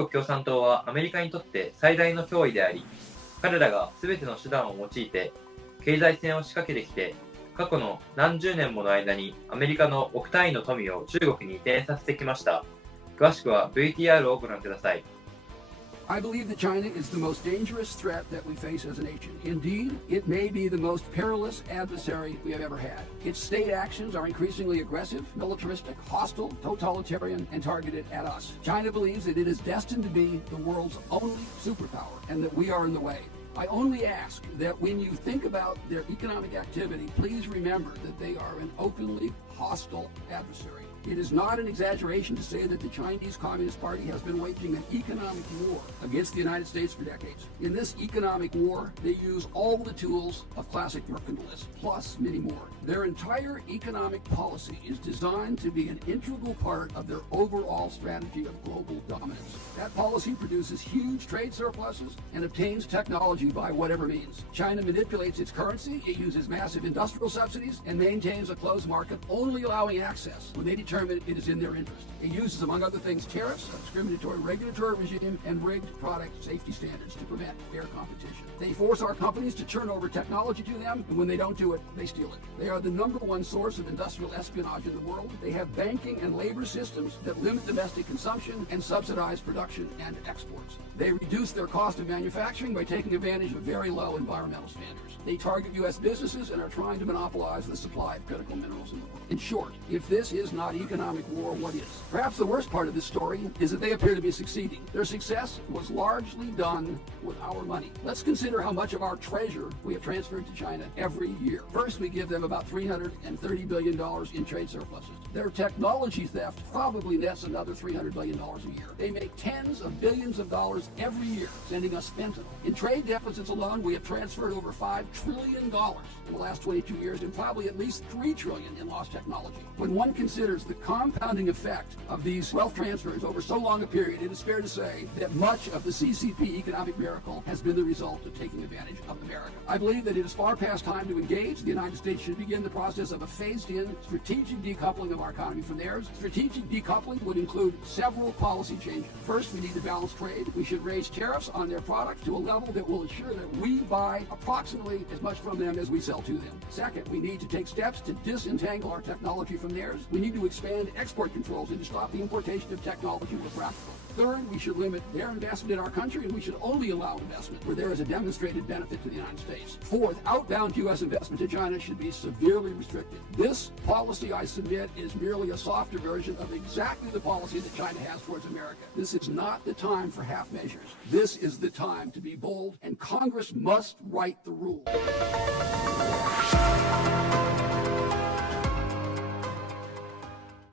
国共産党はアメリカにとって最大の脅威であり、彼らが全ての手段を用いて経済戦を仕掛けてきて、過去の何十年もの間にアメリカの億単位の富を中国に移転させてきました。詳しくは VTR をご覧ください。I believe that China is the most dangerous threat that we face as a nation. Indeed, it may be the most perilous adversary we have ever had. Its state actions are increasingly aggressive, militaristic, hostile, totalitarian, and targeted at us. China believes that it is destined to be the world's only superpower and that we are in the way. I only ask that when you think about their economic activity, please remember that they are an openly hostile adversary. It is not an exaggeration to say that the Chinese Communist Party has been waging an economic war against the United States for decades. In this economic war, they use all the tools of classic mercantilism, plus many more. Their entire economic policy is designed to be an integral part of their overall strategy of global dominance. That policy produces huge trade surpluses and obtains technology by whatever means. China manipulates its currency, it uses massive industrial subsidies, and maintains a closed market, only allowing access when they determine it is in their interest. It uses, among other things, tariffs, a discriminatory regulatory regime, and rigged product safety standards to prevent fair competition. They force our companies to turn over technology to them, and when they don't do it, they steal it. They are the number one source of industrial espionage in the world. They have banking and labor systems that limit domestic consumption and subsidize production and exports. They reduce their cost of manufacturing by taking advantage of very low environmental standards. They target U.S. businesses and are trying to monopolize the supply of critical minerals in the world. In short, if this is not economic war, what is? Perhaps the worst part of this story is that they appear to be succeeding. Their success was largely done with our money. Let's consider how much of our treasure we have transferred to China every year. First, we give them about $330 billion in trade surpluses. Their technology theft probably nets another $300 billion a year. They make tens of billions of dollars every year, sending us fentanyl. In trade deficits alone, we have transferred over $5 trillion in the last 22 years and probably at least $3 trillion in lost technology. When one considers the compounding effect of these wealth transfers over so long a period, it is fair to say that much of the CCP economic miracle has been the result of taking advantage of America. I believe that it is far past time to engage. The United States should begin the process of a phased-in strategic decoupling of our economy from theirs. Strategic decoupling would include several policy changes. First, we need to balance trade. We should raise tariffs on their products to a level that will ensure that we buy approximately as much from them as we sell to them. Second, we need to take steps to disentangle our technology from theirs. We need to expand export controls and to stop the importation of technology where practical. Third, we should limit their investment in our country, and we should only allow investment where there is a demonstrated benefit to the United States. Fourth, outbound U.S. investment to China should be severely restricted. This policy, I submit, is merely a softer version of exactly the policy that China has towards America. This is not the time for half measures. This is the time to be bold, and Congress must write the rules.